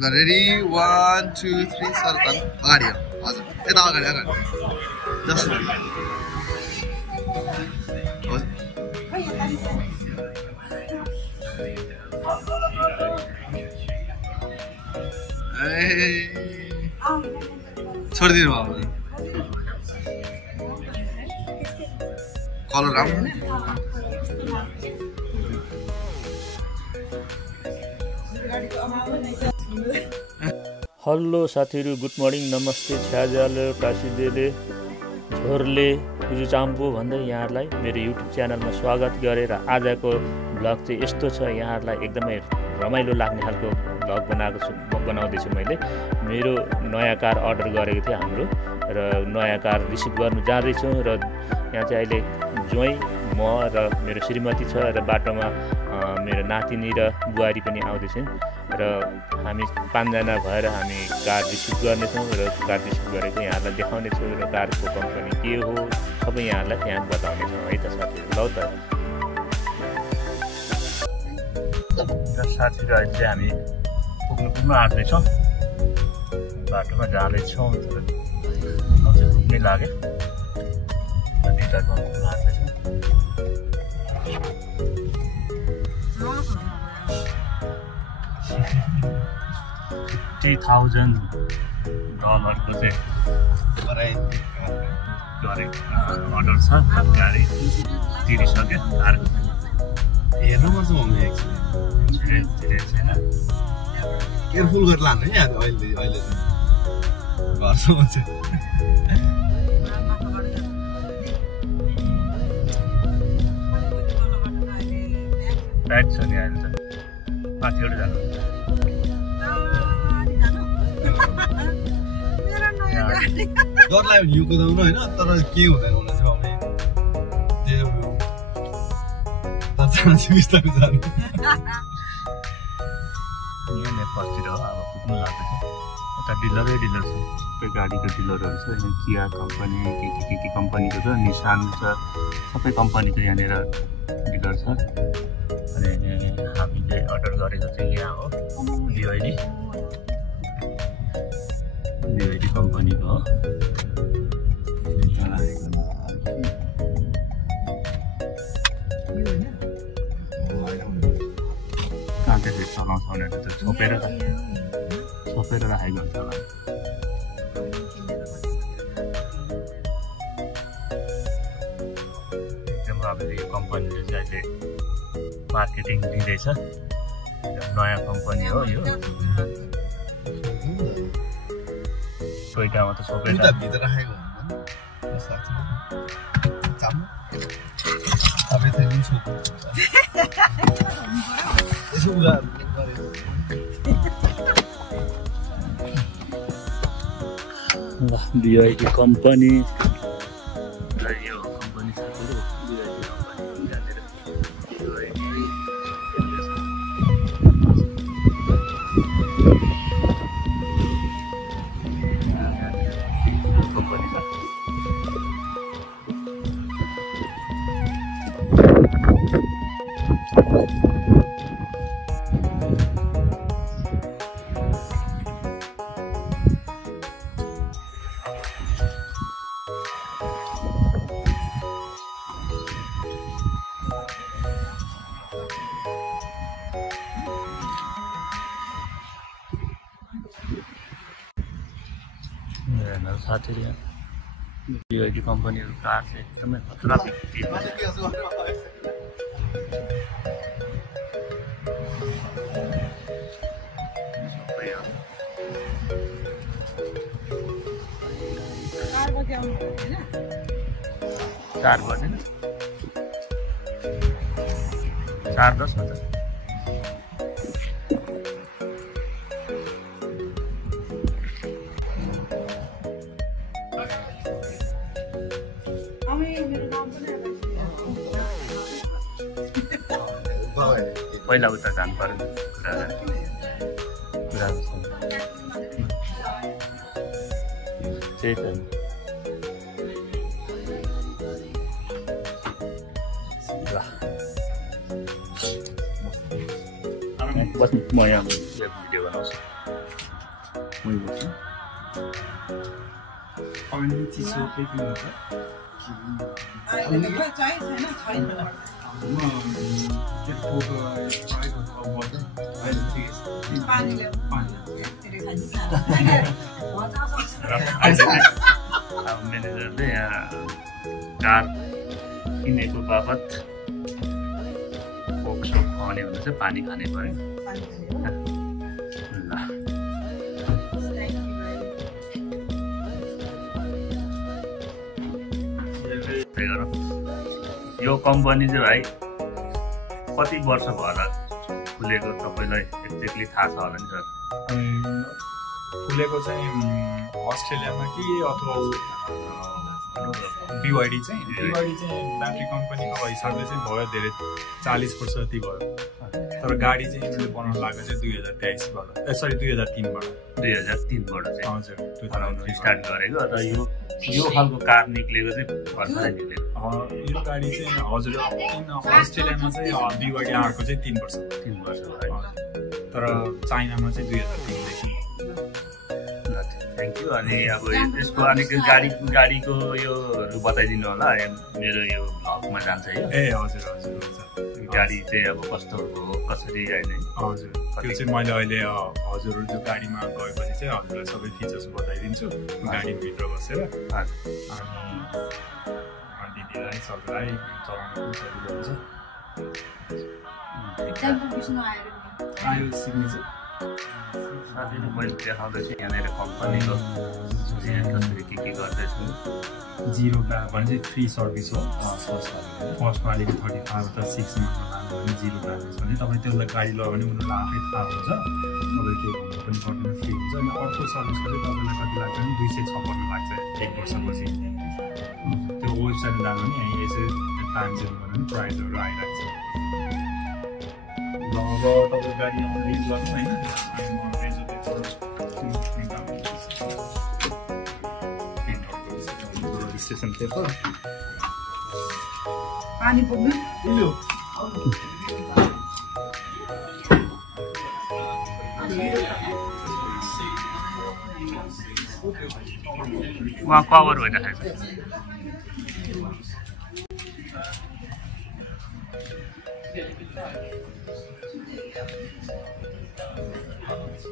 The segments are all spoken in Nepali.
Ready? 1, 2, 3, start. Again. Hazır. Again. Just ready. Hey. छोडिदिनु भयो कलर राम्रो हेलो साथीहरु गुड मर्निङ नमस्ते छ्याजाले काशीदेले झोरले रुचाम्बु भन्दै यहाँहरुलाई मेरो युट्युब च्यानलमा स्वागत गरेर आजको भ्लग चाहिँ यस्तो छ यहाँहरुलाई एकदमै रमाइलो लाग्ने खालको भ्लग बनाउँदै छु मैले मेरो नयाँ कार अर्डर गरेको थिए हाम्रो र नयाँ कार रिसिभ गर्न जाँदै छु र यहाँ चाहिँ अहिले ज्वाइँ म र मेरो श्रीमती छ र बाटोमा मेरो नातिनी र बुहारी पनि आउँदै छिन् र हामी 5 जना भएर हामी कार रिसिभ गर्ने छौं र कार रिसिभ गरेको यहाँहरुलाई देखाउने छु र कारको कम्पनी के हो सबै यहाँहरुलाई त्यहाँ बताउने छौं है त साथीहरु ल त साथीहरु अहिले चाहिँ हामी पुग्नु आँट्दै छौं बाटोमा जाँदै छौं तर पुग्नै लाग्यो डिलरमा पुग्नु आँट्दै छौं $50,000 को चाहिँ अर्डर छ गाडी तिरिसक्यो हेर्नुपर्छ मम्मी छैन केयरफुल गरेर लानु है अहिले घरसम्म चाहिँ ब्याग छ नि अहिले त माथिबाट जानु डर लाग्यो हिउँ कुदाउनु होइन तर के हुँदैन भने चाहिँ मम्मी त्यो बिस्तारै जानु यहाँ नेपालतिर अब पुग्नु लाग्दैछ यता डिलर छ सबै गाडीको डिलरहरू छ यहाँ किया कम्पनी के कम्पनीको छ निसान छ सबै कम्पनीको यहाँनिर डिलर छ अनि हामीले अर्डर गरेको चाहिँ यहाँ हो BYD कम्पनीको हो काँटेले चलाउँछ भने त छोपेर राखेको हुन्छ होला एकदम अब यो कम्पनीले चाहिँ अहिले मार्केटिङ दिँदैछ नयाँ कम्पनी हो यो टोयोटामा त छोपेर भित्र राखेको तपाईँ चाहिँ लिन्छु BYD कम्पनी र यो कम्पनी साथीहरु BYD कम्पनीको कार चाहिँ एकदमै खतरा बिक्री चार बजे 4:10 बजे पहिला उता जानु पर्यो कुरा त्यही त बस्नु म यहाँ भिडियो बनाउँछु मै बस्छु अनि चिसो के हुन्छ अहिले चाहिँ छैन अब म्यानेजरले यहाँ कार किनेको बापत कोकसोक खुवाउने भने चाहिँ पानी खाने पऱ्यो ल यो कम्पनी चाहिँ भाइ कति वर्ष भयो होला खुलेको तपाईँलाई एक्ज्याक्टली थाहा छ होला नि सर खुलेको चाहिँ अस्ट्रेलियामा कि अथवा BYD चाहिँ ब्याट्री कम्पनीको हिसाबले चाहिँ भयो धेरै 40 वर्ष जति भयो तर गाडी चाहिँ यिनीहरूले बनाउन लागेको चाहिँ 2023बाट 2003बाट चाहिँ हजुर स्टार्ट गरेको र यो खालको कार निक्लेको चाहिँ भर्खरै निक्लेको यो गाडी चाहिँ हजुर अस्ट्रेलियामा चाहिँ BYD आएको चाहिँ 3 वर्ष तर चाइनामा चाहिँ 2003देखि थ्याङ्क यू अनि अब यसको अलिकति गाडीको योहरू बताइदिनु होला मेरो यो भ्लगमा जान्छ यो ए हजुर गाडी चाहिँ अब कस्तो हो कसरी होइन हजुर त्यो चाहिँ मैले अहिले हजुरहरू जो गाडीमा गएपछि चाहिँ हजुरलाई सबै फिचर्स बताइदिन्छु गाडीभित्र बसेर अनि दिदीलाई सबैलाई चलाउनु पनि सजिलो हुन्छ आयो सिग्नेचर साथीले मैले देखाउँदैछु यहाँनिर कम्पनीको कसरी के गर्दैछु 0 भने चाहिँ फ्री सर्भिस हो फर्स्टमा अलिकति 35 त 6 मन्थमा लानु भने 0 ब्यालेन्स भने तपाईँ त्यसलाई गाडी लगायो भने उनीहरूलाई आफै थाहा हुन्छ तपाईँले के भन्नु पनि पर्दैन फ्री हुन्छ अनि अर्को सर्भिसको चाहिँ तपाईँलाई कति लाग्छ भने 256 लाग्छ 1 वर्षपछि त्यो वेबसाइटमा जानु भने यहीँ यसो टाइम चेन्ज गर्नु भने प्राइसहरू आइरहेको छ अब तपाईँ गाडी युज गर्नु होइन registration paper पानी पुग्नु वहाँ कभर भइरहेको छ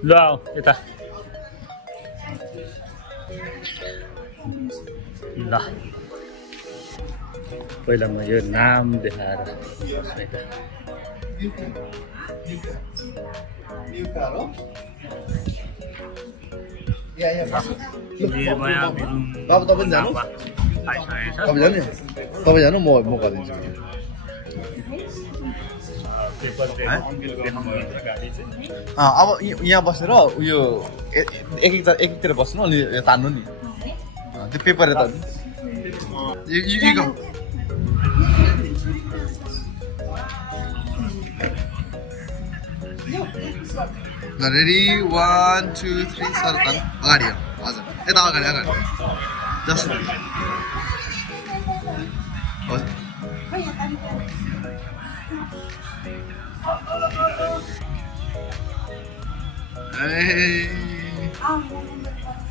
ल यता ल पहिला म यो नाम देखाएर बाबु तपाईँ जानु तपाईँ जानु म गरिदिन्छु अब यहाँ बसेर उयो एकतिर बस्नु अनि तान्नु नि त्यो पेपर यता रेडी 1 2 3 सर अगाडि हजुर यता अगाडि जस्ट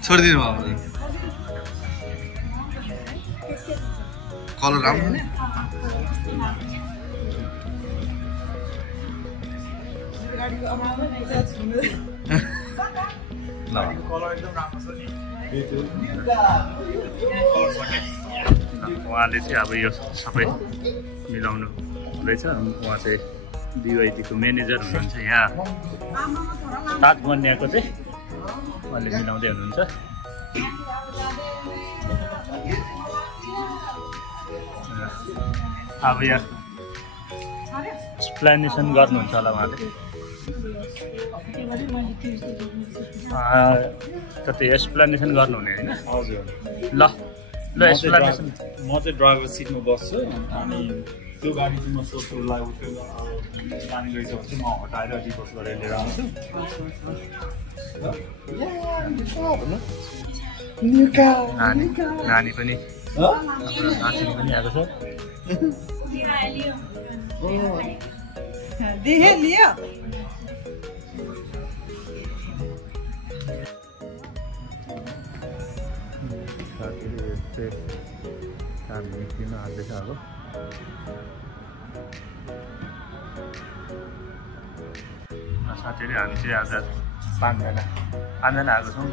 छोडिदिनु भयो कलर राम्रो उहाँले चाहिँ अब यो सबै मिलाउनु हुँदैछ उहाँ चाहिँ BYD को म्यानेजर हुनुहुन्छ यहाँ ताज बन्याको चाहिँ उहाँले मिलाउँदै हुनुहुन्छ अब यहाँ एक्सप्लेनेसन गर्नुहुन्छ होला उहाँले कतै एक्सप्लेनेसन गर्नुहुने होइन हजुर ल एक्सप्लेनेसन म चाहिँ ड्राइभर सिटमा बस्छु अनि त्यो गाडी चाहिँ म सोचलाई उठ्यो जाने रहेछ भने चाहिँ म हटाएर रिपोर्ट गरेर लिएर आउँछु नानी पनि नानी पनि आएको छ देखे लियो काम निस्किन आँट्दैछ अब साथीहरू हामी चाहिँ आज पाँचजना आएको छौँ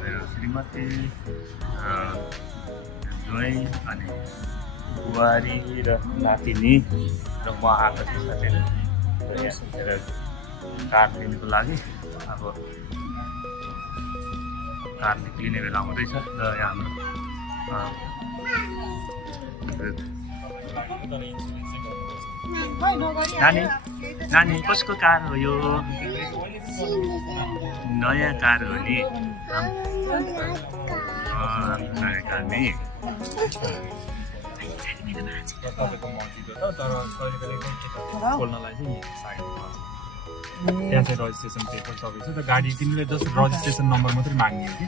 मेरो श्रीमती ज्वाइँ अनि बुहारी र नातिनी र म आएको छु साथीहरू यहाँ कार लिनुको लागि अब कार निक्लिने बेला हुँदैछ र हाम्रो नानी कसको कार हो यो नयाँ कार हो नि नयाँ कार नि खोल्नलाई चाहिँ साइडमा त्यहाँ चाहिँ रजिस्ट्रेसन पेपर सबै छ त गाडी तिमीले जस्ट रजिस्ट्रेसन नम्बर मात्रै माग्ने हो कि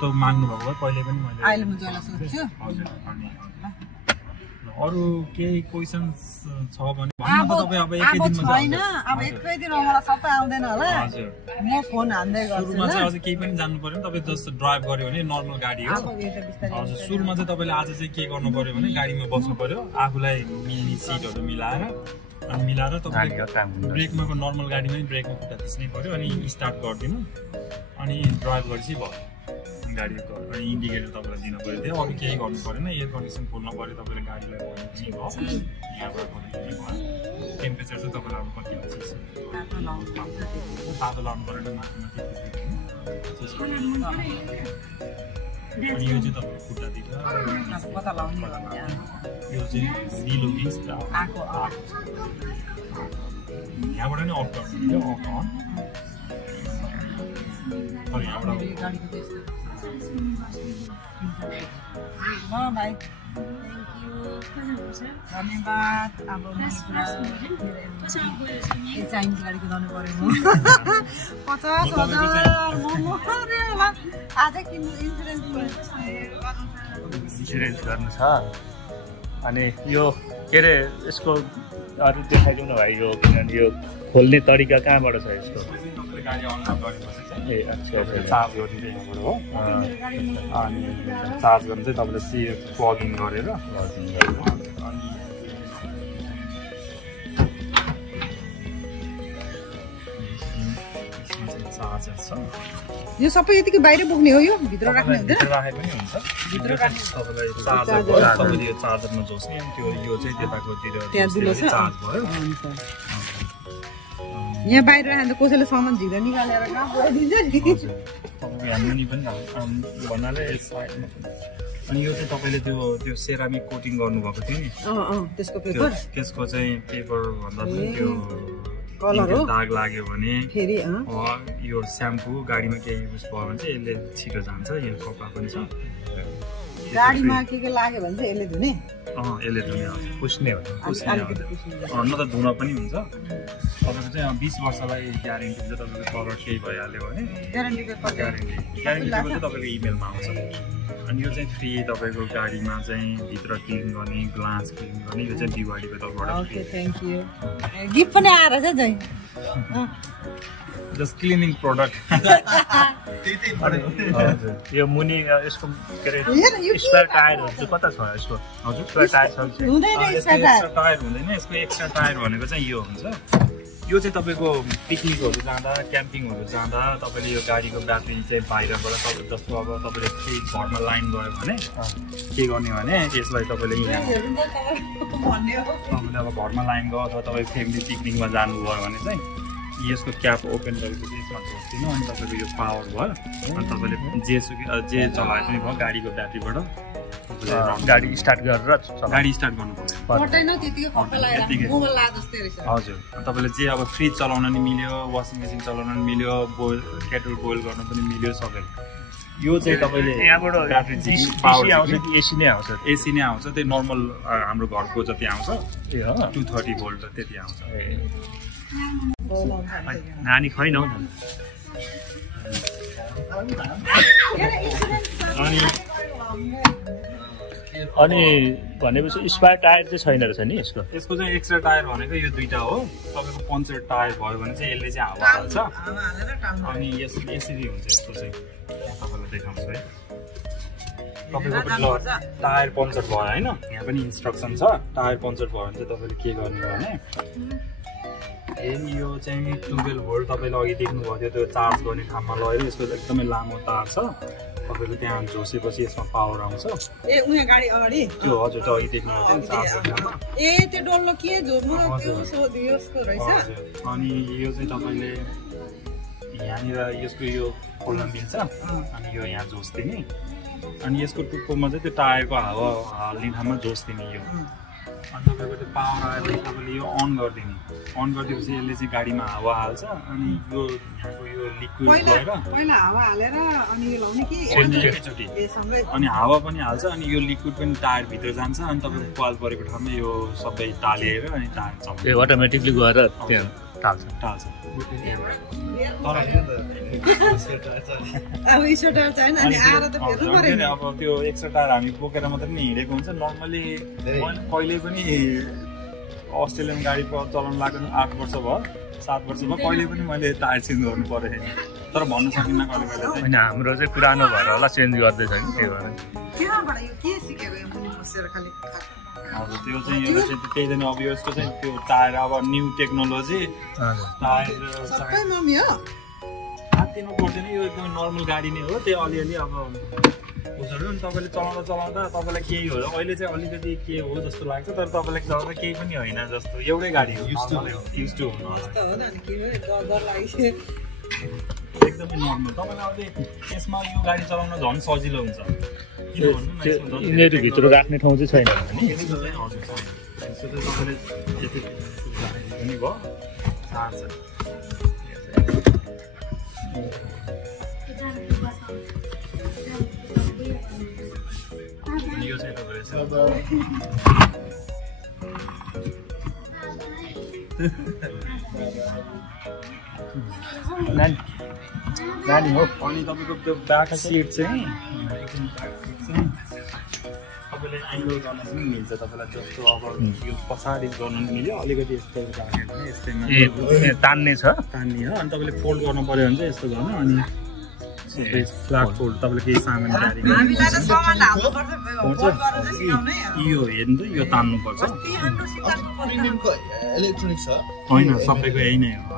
त माग्नु भएको भए पहिले पनि मैले हजुर अनि अरू केही क्वेसन्स छ भने भन्नु त तपाईँ अब एकै दिनमा छैन अब एकै दिनमा मलाई सबै आउँदैन होला हजुर म फोन हान्दै गर्छु सुरुमा चाहिँ अझै केही पनि जान्नु पर्यो तपाईँ जस्ट ड्राइभ गर्यो भने नर्मल गाडी हो हजुर सुरुमा चाहिँ तपाईँले आज चाहिँ के गर्नु पर्यो भने गाडीमा बस्नु पर्यो आफूलाई मिल्ने सिटहरू मिलाएर अनि मिलाएर तपाईँले ब्रेकमा नर्मल गाडीमा ब्रेकमा खुट्टा थिच्नै पर्यो अनि स्टार्ट गरिदिनु अनि ड्राइभ गरेपछि भयो गाडीको अनि इन्डिकेटर तपाईँलाई दिनु पऱ्यो त्यो अरू केही गर्नु परेन एयर कन्डिसन खोल्नु पऱ्यो तपाईँले गाडीलाई भयो यहाँबाट भयो टेम्परेचर चाहिँ तपाईँलाई अब कति तातो लाउनु परेन माथि अनि यो चाहिँ तपाईँको खुट्टातिर यो चाहिँ निलो गिन्स यहाँबाट नै अफ गर्नु अफ अन तर यहाँबाट भाइ धन्यवाद अब चाहिन्छ गाडीको जानु पर्यो म 50,000 आजै किन्नु इन्सुरेन्स गर्नु छ अनि यो के अरे यसको अरू देखाइदिउँ न भाइ यो किनभने यो खोल्ने तरिका कहाँबाट छ यसको गाडी अनलोड गरेपछि चाहिँ ए अच्छा चार्ज गरिदिँदै यहाँबाट हो अनि चार्ज गर्नु चाहिँ तपाईँले प्लग इन गरेर अनि चार्जर छ यो सबै यतिकै बाहिर बोक्ने हो यो भित्र राख्ने हुँदैन राखे पनि हुन्छ भित्र तपाईँलाई चार्जर भयो तपाईँले यो चार्जरमा जोड्ने अनि त्यो यो चाहिँ त्यताकोतिर चार्ज भयो यहाँ बाहिर राख्दा कसैले सामान झिक्दा निकालेर कहाँ पुऱ्याइदिन्छ नि तपाईँको ह्यान्डमुनि पनि भन्नाले अनि यो चाहिँ तपाईँले त्यो सेरामिक कोटिङ गर्नुभएको थियो नि त्यसको पेपर त्यसको चाहिँ पेपर भन्दा पनि त्यो कलर हो दाग लाग्यो भने फेरि यो स्याम्पू गाडीमा केही युज भयो भने चाहिँ यसले छिटो जान्छ यो कपडा पनि छ गाडीमा के लाग्यो भने चाहिँ यसले धुने यसले धुने पुस्ने हो न त धुन पनि हुन्छ तपाईँको चाहिँ 20 वर्षलाई ग्यारेन्टी हुन्छ तपाईँको कलर केही भइहाल्यो भने ग्यारेन्टी पेपर चाहिँ तपाईँको इमेलमा आउँछ अनि यो चाहिँ फ्री तपाईँको गाडीमा चाहिँ भित्र क्लिन गर्ने ग्लास क्लिन गर्ने यो चाहिँ दिवालीको तर्फबाट ओके थ्याङ्क यू गिफ्ट पनि आएर छ जय जस्ट क्लिनिङ प्रोडक्ट यो मुनि यसको के अरे स्पेयर टायरहरू चाहिँ कता छ यसको हजुर स्पेयर टायर छ एक्स्ट्रा टायर हुँदैन यसको एक्स्ट्रा टायर भनेको चाहिँ यो हुन्छ यो चाहिँ तपाईँको पिकनिकहरू जाँदा क्याम्पिङहरू जाँदा तपाईँले यो गाडीको ब्याट्री चाहिँ बाहिरबाट तपाईँ जस्तो अब तपाईँले केही घरमा लाइन गयो भने के गर्ने भने यसलाई तपाईँले यहाँ तपाईँले अब घरमा लाइन गयो अथवा तपाईँ फ्यामिली पिकनिकमा जानुभयो भने चाहिँ यसको क्याप ओपन गरेपछि यसमा झोक्दिनु अनि तपाईँको यो पावर भयो अनि तपाईँले जे चलाए पनि भयो गाडीको ब्याट्रीबाट गाडी स्टार्ट गरेर गाडी स्टार्ट गर्नु पर्छ हजुर तपाईँले जे अब फ्रिज चलाउन नि मिल्यो वासिङ मेसिन चलाउन नि मिल्यो केटल बोइल गर्न पनि मिल्यो सबै यो चाहिँ तपाईँले यहाँबाट ब्याट्री आउँछ कि एसी नै आउँछ एसी नै आउँछ त्यही नर्मल हाम्रो घरको जति आउँछ 230 भोल्ट त्यति आउँछ नानी खैनौ न अनि अनि भनेपछि स्पेयर टायर चाहिँ छैन रहेछ नि यसको यसको चाहिँ एक्स्ट्रा टायर भनेको यो दुईटा हो तपाईँको पञ्चर टायर भयो भने चाहिँ यसले चाहिँ हावा हाल्छ अनि यसरी हुन्छ यसको चाहिँ तपाईँलाई देखाउँछु है तपाईँको टायर पञ्चर भयो होइन यहाँ पनि इन्स्ट्रक्सन छ टायर पञ्चर भयो भने चाहिँ तपाईँले के गर्ने भने यो चाहिँ 12 भोल्ट तपाईँले अघि देख्नुभएको थियो त्यो चार्ज गर्ने ठाउँमा लगेर यसको एकदमै लामो तार छ तपाईँले त्यहाँ झोसेपछि यसमा पावर आउँछ ए उहाँ गाडी अगाडि त्यो हजुर त्यो अघि देख्नुभएको थियो चार्ज गर्ने ठाउँमा ए त्यो डल्लो के झोर्नु त्यो सोधियोस्को रहेछ अनि यो चाहिँ तपाईँले यहाँनिर यसको यो खोल्न मिल्छ अनि यो यहाँ झोस्दिने अनि यसको टुप्पोमा चाहिँ त्यो टायरको हावा हाल्ने ठाउँमा झोस्दिने यो अनि तपाईँको त्यो पावर आएपछि तपाईँले यो अन गरिदिने अन गरिदिएपछि यसले चाहिँ गाडीमा हावा हाल्छ अनि यो यहाँको यो लिक्विड गएर पहिला हावा हालेर अनि यो लाउने कि एकैचोटि अनि हावा पनि हाल्छ अनि यो लिक्विड पनि टायरभित्र जान्छ अनि तपाईँको पाल परेको ठाउँमा यो सबै टालेर अनि टायर चल्छ त्यो अटोमेटिकली गएर त्यहाँ टाल्छ अब स्वेटर चाहिन अनि आएर त फेर्नु पर्यो अब त्यो एक्स्ट्रा टायर हामी बोकेर मात्रै नि हिँडेको हुन्छ नर्मली कहिले पनि अस्ट्रेलियन गाडी चलाउनु लाग्यो 8 वर्ष भयो 7 वर्ष भयो कहिले पनि मैले टायर चेन्ज गर्नु परेको छैन तर भन्न सकिन्न कहिले कहिले होइन हाम्रो चाहिँ पुरानो भएर होला चेन्ज गर्दैछ नि त्यही भएर केबाट यो के सिकेको यो मुनि बसेर खाली अब त्यो चाहिँ यो चाहिँ त्यही दिन अब यसको चाहिँ त्यो टायर अब न्यू टेक्नोलोजी टायर सबै मम्मी हो हात्तिनु पर्दैन यो एकदमै नर्मल गाडी नै हो त्यो अलिअलि अब उसहरू नि तपाईँले चलाउँदा तपाईँलाई केही हो अहिले चाहिँ अलिकति के हो जस्तो लाग्छ तर तपाईँलाई चलाउँदा केही पनि होइन जस्तो एउटै गाडी हो युज टु हुनु एकदमै नर्मल तपाईँलाई अहिले यसमा यो गाडी चलाउन झन् सजिलो हुन्छ यिनीहरूभित्र राख्ने ठाउँ चाहिँ छैन नि हजुर छैन यसो चाहिँ तपाईँले त्यति पनि भयो चार्ज यो चाहिँ नानी हो अनि तपाईँको त्यो ब्याक सिट चाहिँ तपाईँले एङ्गल गर्न पनि मिल्छ तपाईँलाई जस्तो अब यो पछाडि गर्नु मिल्यो अलिकति यस्तो राख्यो भने यस्तैमा तान्ने छ तान्ने हो अनि तपाईँले फोल्ड गर्नु पऱ्यो भने चाहिँ यस्तो गर्नु अनि फ्ल्याट फोल्ड तपाईँले केही सामान क्यारी यो हेर्नु त यो तान्नुपर्छ होइन सबैको यही नै हो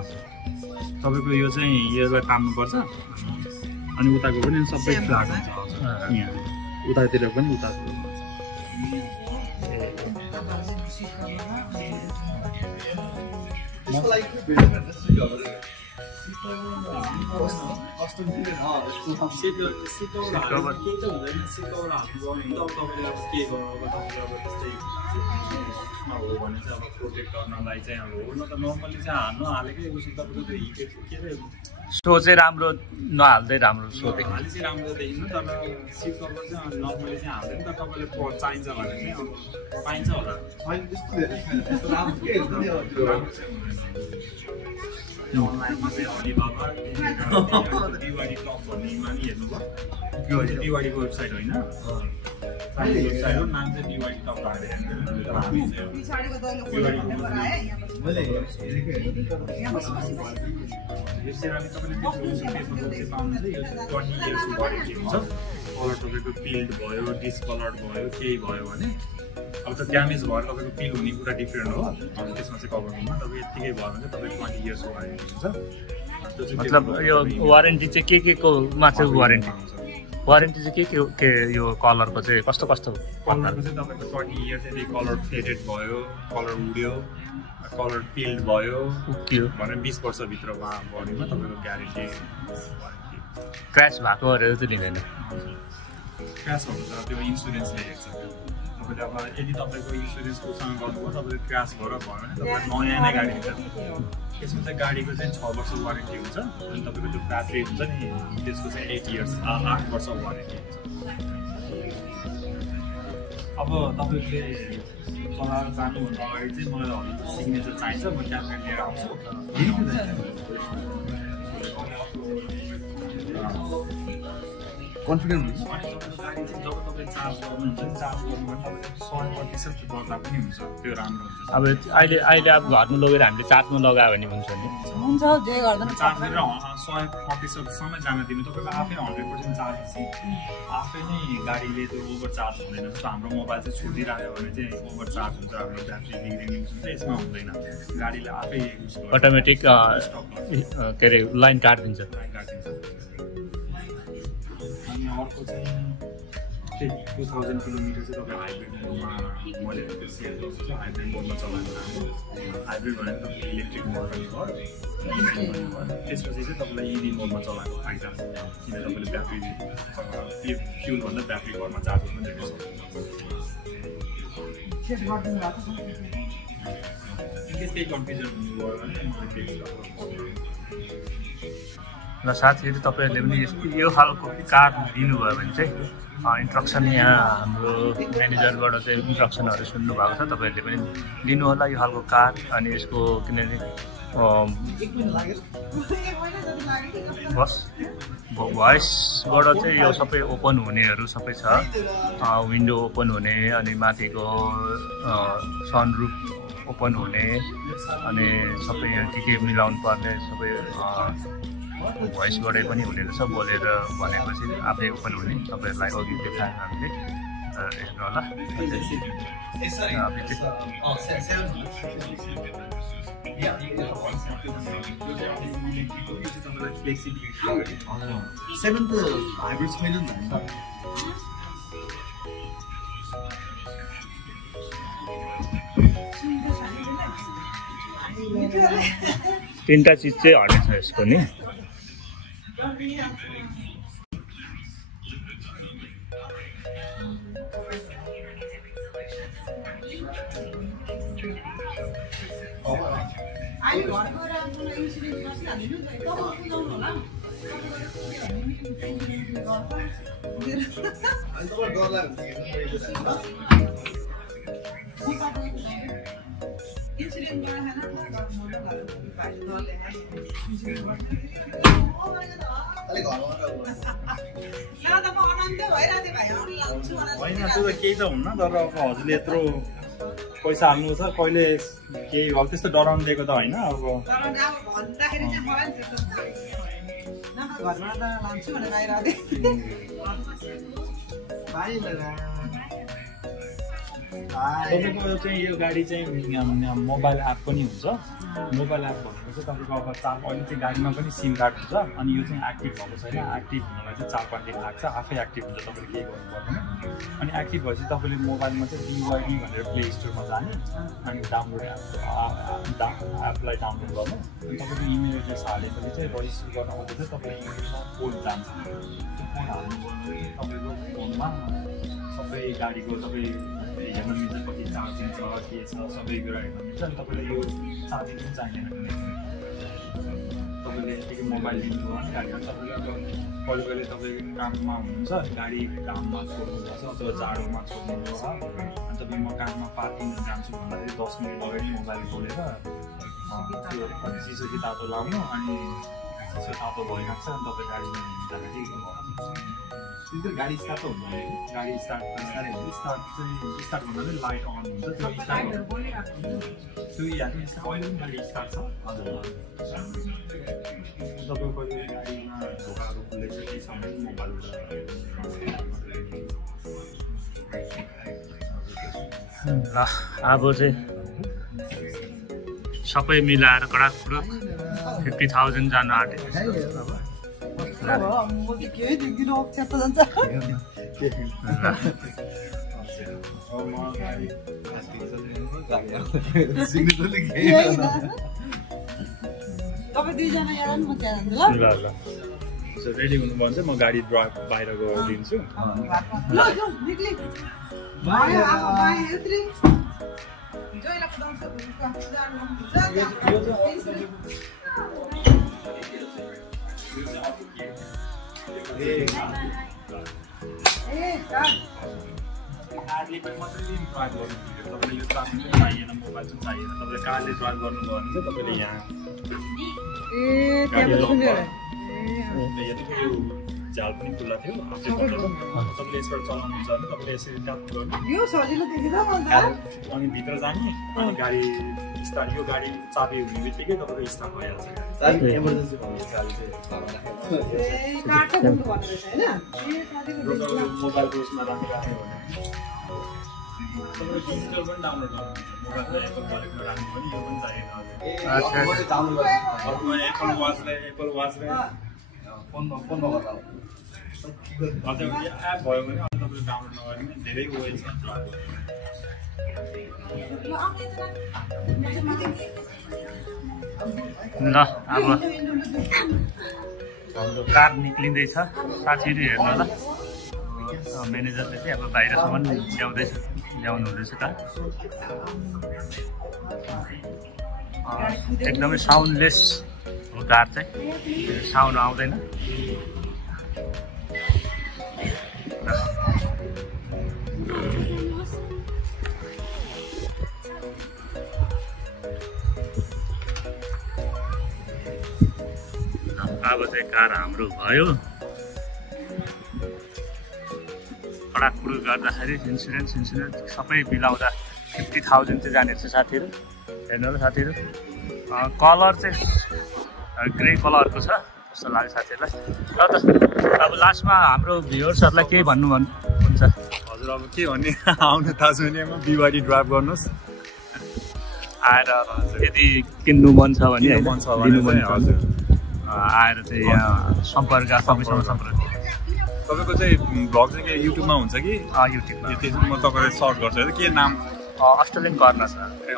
तपाईँको यो चाहिँ यसलाई तान्नुपर्छ अनि उताको पनि सबै फ्ल्याट हुन्छ यहाँ उतातिर पनि उताको हो भने चाहिँ अब प्रोटेक्ट गर्नलाई चाहिँ अब हो न त नर्मली चाहिँ हाल्नु हालेकै उसो तपाईँको त्यो हिटेको के अरे सो चाहिँ राम्रो नहाल्दै राम्रो सो हाली चाहिँ राम्रो देखिनु तर सिट कभर चाहिँ नर्मली चाहिँ हाल्दैन तर तपाईँले चाहिन्छ भने चाहिँ अब पाइन्छ होला अनलाइनमा चाहिँ हरिबाबा बिवाडी टप भन्नेमा नि हेर्नुभयो बिवाडीको वेबसाइट होइन वेबसाइट हो नाम चाहिँ बिवाडी टप राखेर कलर तपाईँको पिल्ड भयो डिसकलर्ड भयो केही भयो भने अब त ड्यामेज भएर तपाईँको पिल हुने कुरा डिफ्रेन्ट हो अनि त्यसमा चाहिँ कभर हुनु तपाईँ यत्तिकै भयो भने चाहिँ तपाईँ 20 इयर्सको वारेन्टी हुन्छ मतलब यो वारेन्टी चाहिँ के को मा चाहिँ वारेन्टी चाहिँ के यो कलरको चाहिँ कस्तो कलरको चाहिँ तपाईँको 20 इयर्स यदि कलर फेडेड भयो कलर उड्यो कलर पिल्ड भयो भने 20 वर्षभित्रमा बढीमा तपाईँको ग्यारेन्टी क्र्यास भएको अरे चाहिँ लिँदैन क्र्यास हुन्छ त्यो इन्सुरेन्सले हेर्छ तपाईँले अब यदि तपाईँको इन्सुरेन्स कोसँग गर्नुभयो तपाईँले क्र्यास भएर भयो भने तपाईँलाई नयाँ नै गाडी दिन्छ यसमा चाहिँ गाडीको चाहिँ 6 वर्ष वारेन्टी हुन्छ अनि तपाईँको त्यो ब्याट्री हुन्छ नि त्यसको चाहिँ 8 इयर्स 8 वर्ष वारेन्टी हुन्छ अब तपाईँले चलाएर जानुभन्दा अगाडि चाहिँ मलाई सिग्नेचर चाहिन्छ म क्याबिनेट लिएर आउँछु कन्फिडेन्ट जब तपाईँ तपाईँ चार्ज गर्नुहुन्छ नि चार्ज गर्नु भने तपाईँले 100% गर्दा पनि हुन्छ त्यो राम्रो हुन्छ अब अहिले अब घरमा लगेर हामीले चार्जमा लगायो भने हुन्छ नि हुन्छ जे गर्दैन चार्ज गरेर 100% सम्म जान दिनु तपाईँको आफै 100% चार्ज आफै नै गाडीले त्यो ओभर चार्ज हुँदैन जस्तो हाम्रो मोबाइल चाहिँ छुटिराख्यो भने चाहिँ ओभर चार्ज हुन्छ हाम्रो ब्याट्री बिग्रिने हुन्छ यसमा हुँदैन गाडीले आफै युज गर्छ अटोमेटिक के अरे लाइन काटिदिन्छ अनि अर्को चाहिँ 2000 किलोमिटर चाहिँ तपाईँ हाइब्रिड मोडमा मैले सेयर गर्छु हाइब्रिड मोडमा चलाएको हाइब्रिड भनेर तपाईँ इलेक्ट्रिक मोड पनि भयो त्यसपछि चाहिँ तपाईँलाई इभी मोडमा चलाएको फाइदा किन तपाईँले ब्याट्री फ्युलभन्दा ब्याट्री घरमा चार्ज गर्न धेरै केही कन्फ्युजन हुनुभयो भने र साथीहरू तपाईँहरूले पनि यो खालको कार लिनुभयो भने चाहिँ इन्स्ट्रक्सन यहाँ हाम्रो म्यानेजरबाट चाहिँ इन्स्ट्रक्सनहरू सुन्नुभएको छ तपाईँहरूले पनि लिनु होला यो खालको कार अनि यसको किनभने भोइसबाट चाहिँ यो सबै ओपन हुनेहरू सबै छ विन्डो ओपन हुने अनि माथिको सनरुफ ओपन हुने अनि सबै के मिलाउनु पर्ने सबै भोइसबाटै पनि हुने रहेछ बोलेर भनेपछि आफै ओपन हुने तपाईँहरूलाई अघि देखायौँ हामीले हेर्नु होला 7 त हाइब्रिड छैन नि त तीनटा चिज चाहिँ हटेछ यसको नि होइन त्यो त केही त हुन्न तर अब हजुरले यत्रो पैसा हाल्नु छ कहिले केही अब त्यस्तो डराउनु दिएको त होइन अब तपाईँको चाहिँ यो गाडी चाहिँ मोबाइल एप पनि हुन्छ मोबाइल एप भनेको चाहिँ तपाईँको अब अहिले चाहिँ गाडीमा पनि सिम कार्ड हुन्छ अनि यो चाहिँ एक्टिभ भएको छैन एक्टिभ हुनलाई चाहिँ 4-5 दिन लाग्छ आफै एक्टिभ हुन्छ तपाईँले केही गर्नु पर्दैन अनि एक्टिभ भएपछि तपाईँले मोबाइलमा चाहिँ BYD भनेर प्ले स्टोरमा जाने अनि डाउनलोड एपलाई डाउनलोड गर्नु अनि तपाईँको इमेल एड्रेस हालेपछि चाहिँ रजिस्टर गर्न मात्रै चाहिँ तपाईँको इमेलमा कोड जान्छ त्यो कोड हाल्नुभयो भने तपाईँको फोनमा सबै गाडीको तपाईँ हेर्न मिल्छ कति चार्जिङ छ के छ सबै कुरा हेर्न मिल्छ अनि तपाईँलाई यो चार्जिङ पनि चाहिँदैन तपाईँले यतिकै मोबाइल लिनुभयो भने गाडीमा तपाईँले अब कहिले कहिले तपाईँ काममा हुनुहुन्छ गाडी काममा छोड्नुपर्छ अथवा जाडोमा छोड्नुभयो अनि तपाईँ म काममा पार्किङ जान्छु भन्दाखेरि 10 मिनट अगाडि मोबाइल खोलेर त्यो चिसो कि तातो लाउनु अनि चिसो तातो भइरहेको छ अनि तपाईँ गाडीमा हिँड्दाखेरि गाडी स्टार्ट हुँदैन गाडी स्टार्ट स्टार्ट भन्दा लाइट अन हुन्छ त्यो स्टार्ट त्यो अहिले पनि गाडी स्टार्ट छ हजुर तपाईँको कहिले गाडीमा ढोकाहरू खुलेको केही छ भने मोबाइलबाट अब चाहिँ सबै मिलाएर कडक 50,000 जानु आँटेको रेडी हुनु भन्छ म गाडी बाहिर गएर दिन्छु कारले पनि मात्रै ड्राइभ गर्नु तपाईँले यो ट्राफिक पनि चाहिएन मोबाइल पनि चाहिएन तपाईँले कारले ड्राइभ गर्नुभयो भने चाहिँ तपाईँले यहाँ झाल पनि खुल्ला थियो तपाईँले यसबाट चलाउनुहुन्छ भने तपाईँले यसरी ट्याप गर्नु यो सजिलो देखिँदा अनि भित्र जाने अनि गाडी स्टार्ट यो गाडी चाबी हुने बित्तिकै तपाईँको स्टार्ट भइहाल्छ इमर्जेन्सी भन्ने चाबी मोबाइलको उसमा राखिराख्यो भने तपाईँले डिजिटल पनि डाउनलोड गर्नुहुन्छ मोबाइलमा एप्पल वालेटमा राख्नु पनि यो पनि चाहिएको एप्पल वाचलाई फोनमा गर्दा अझै एप भयो भने अनि तपाईँले डाउनलोड नगर्ने धेरै वेज छ ल अब हाम्रो कार निक्लिँदैछ साथीहरू हेर्नु ल म्यानेजरले चाहिँ अब बाहिरसम्म ल्याउनु हुँदैछ कार एकदमै साउन्डलेस हो कार चाहिँ साउन्ड आउँदैन अब चाहिँ कार हाम्रो भयो कडाकुडु गर्दाखेरि इन्सुरेन्स सबै मिलाउँदा 50,000 चाहिँ जाने छ साथीहरू हेर्नु होला साथीहरू कलर चाहिँ ग्रे कलरको छ जस्तो लाग्यो साथीहरूलाई र त अब लास्टमा हाम्रो भ्युअर्सहरूलाई केही भन्नु हुन्छ हजुर अब के भन्ने आउनु ताजमेलियामा बिवाडी ड्राइभ गर्नुहोस् आएर यदि किन्नु मन छ भने हजुर आएर चाहिँ यहाँ सम्पर्क सबैसँग सम्पर्क तपाईँको चाहिँ भ्लग चाहिँ के युट्युबमा हुन्छ कि युट्युबमा त्यसमा म तपाईँले सर्च गर्छु के नाम अस्ट्रेलियन कर्नर छ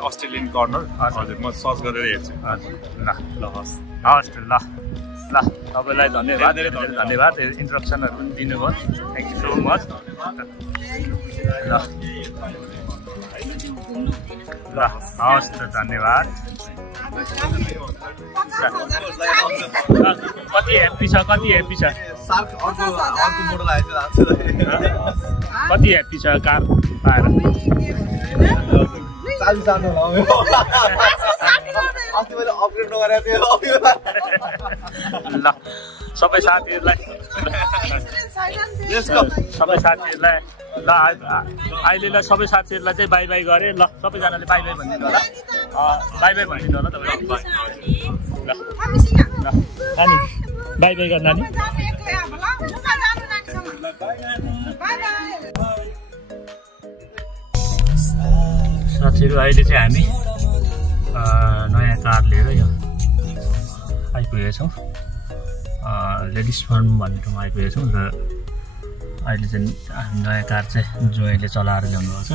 अस्ट्रेलियन कर्नर हजुर म सर्च गरेर हेर्छु हजुर ल हस् हवस् ल तपाईँलाई धन्यवाद धेरै धन्यवाद इन्ट्रोडक्सनहरू पनि दिनुभयो थ्याङ्क यू सो मच ल हवस् त धन्यवाद कति ह्याप्पी छ कति ह्याप्पी छ कार पाएर ल सबै साथीहरूलाई ल अहिलेलाई सबै साथीहरूलाई चाहिँ बाई बाई गरे ल सबैजनाले बाई बाई भनिदिनु होला बाई बाई भनिदिनु होला तपाईँ ल नानी बाई बाई गर नानी साथीहरू अहिले चाहिँ हामी नयाँ कार लिएर यो आइपुगेका छौँ लेडिज फार्म भन्ने ठाउँमा आइपुगेका छौँ र अहिले चाहिँ नयाँ कार चाहिँ ज्वाइँले चलाएर ल्याउनु भएको छ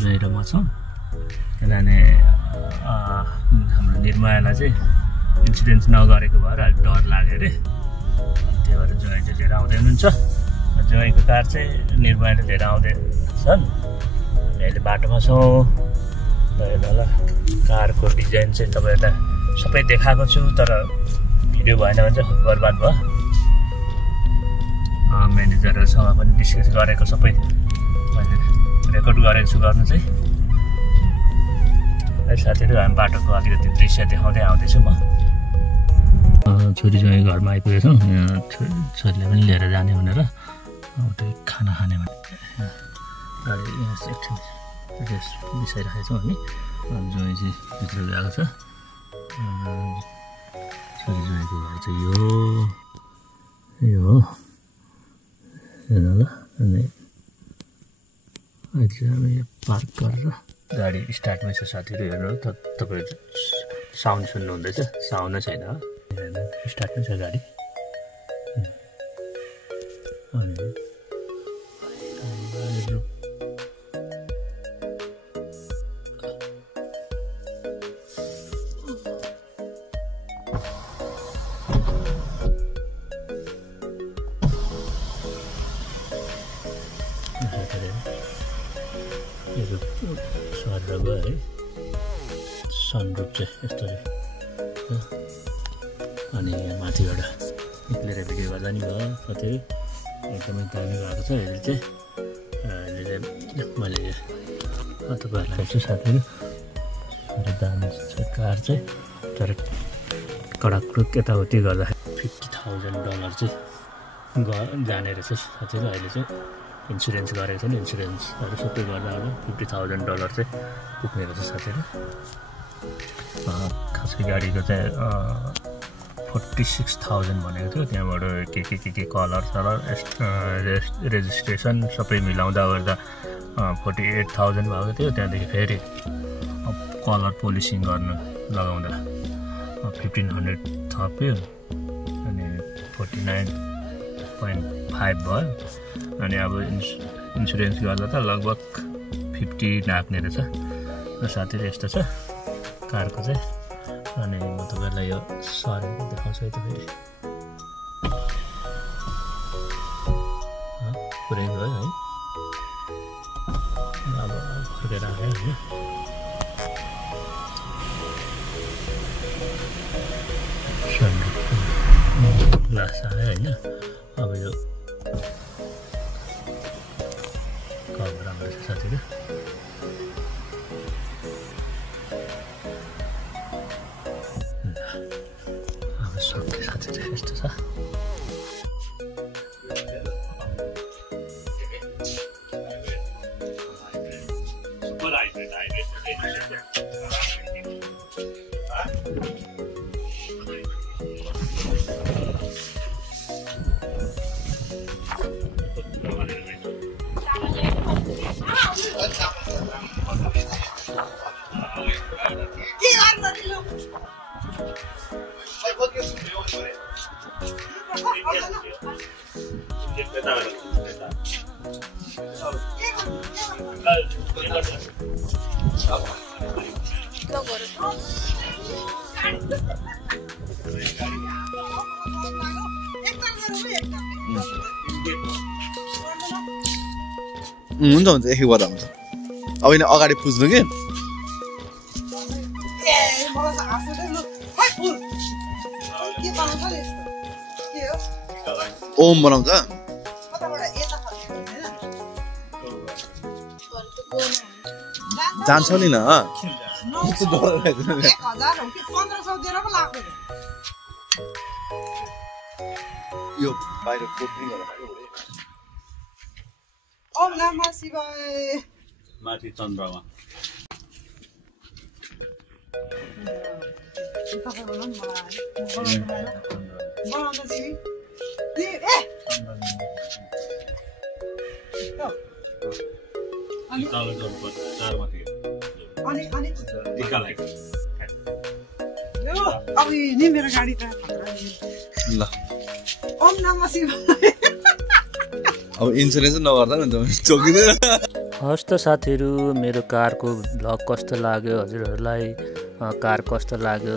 ज्वाइँ र म छौँ किनभने हाम्रो निर्मायालाई चाहिँ इन्सुरेन्स नगरेको भएर अलिक डर लाग्यो अरे त्यही भएर ज्वाइँ चाहिँ लिएर आउँदै हुनुहुन्छ ज्वाइँको कार चाहिँ निर्मायाले लिएर आउँदैछन् अहिले बाटोमा छौँ ल कारको डिजाइन चाहिँ तपाईँहरूलाई सबै देखाएको छु तर भिडियो भएन भने चाहिँ बर्बाद भयो म्यानेजरहरूसँग पनि डिस्कस गरेको सबै मैले रेकर्ड गरेको छु गर्नु चाहिँ साथीहरू हामी बाटोको अलिकति दृश्य देखाउँदै आउँदैछु म छोरी ज्वाइँ घरमा आइपुगेको छौँ छोरीले पनि लिएर जाने भनेर त्यही खाना खाने भने गाडी यहाँ एकछिन रेस्ट बिसाइराखेको छौँ हामी ज्वाइँ चाहिँ भित्र गएको छ छोरी ज्वाइँको घर चाहिँ यो हो हेर्नु ल अनि अहिले चाहिँ हामी पार्क गरेर गाडी स्टार्टमै छ साथीहरू हेर्नु तपाईँहरू साउन्ड सुन्नुहुँदैछ साउन्ड छैन स्टार्टमै छ गाडी अनि सरेर गयो है सनरुफ चाहिँ यस्तो चाहिँ अनि यहाँ माथिबाट निक्लेर भिडियो गर्दा नि भयो कति एकदमै दामी भएको छ अहिले चाहिँ मैले तपाईँहरूलाई चाहिँ साथीहरू साह्रै दामी छ कार चाहिँ तर कडाकुड यताउति गर्दाखेरि $50,000 चाहिँ जाने रहेछ साथीहरू। अहिले चाहिँ इन्सुरेन्स गरेको छ नि, इन्सुरेन्सहरू सबै गर्दा होला $50,000 चाहिँ पुग्ने रहेछ साथीहरू। खासै गाडीको चाहिँ 46,000 भनेको थियो। त्यहाँबाट के कलर रेजिस्ट्रेसन सबै मिलाउँदा ओर्दा 48,000 भएको थियो। त्यहाँदेखि फेरि कलर पोलिसिङ गर्नु लगाउँदा 1,500 थप्यो अनि 49.5 भयो। अनि अब इन्सुरेन्स गर्दा त लगभग 50 नाग्ने रहेछ साथीहरू। यस्तो छ कारको चाहिँ। अनि म तपाईँलाई यो सरेको देखाउँछु है त फेरि। पुरै भयो है, अब फर्केर आयो होइन। ग्लास आयो होइन। अब यो कभर राम्रो छ साथीहरू। अब सक्यो साथीहरू, यस्तो छ। हुन्छ एकैबाट हुन्छ। अब यिनी अगाडि पुज्नु कि ओम बनाउँछ। जान्छ नि न यो बाहिर ओम नमः शिवाय। माथि चन्द्रमा मेरो गाडी त ल। ओम नमः शिवाय। अब इन्सुरेन्स नगर्दा नि चोकिँदैन। हस् त साथीहरू, मेरो कारको भ्लग कस्तो लाग्यो हजुरहरूलाई, कार कस्तो लाग्यो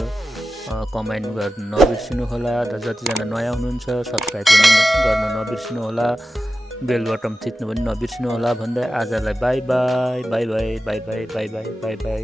कमेन्ट गर्न नबिर्सिनु होला। र जतिजना नयाँ हुनुहुन्छ सब्सक्राइब पनि गर्न नबिर्सिनु होला, बेल बटन थिच्नु पनि नबिर्सिनु होला भन्दै आजलाई by by by by by by by by by by.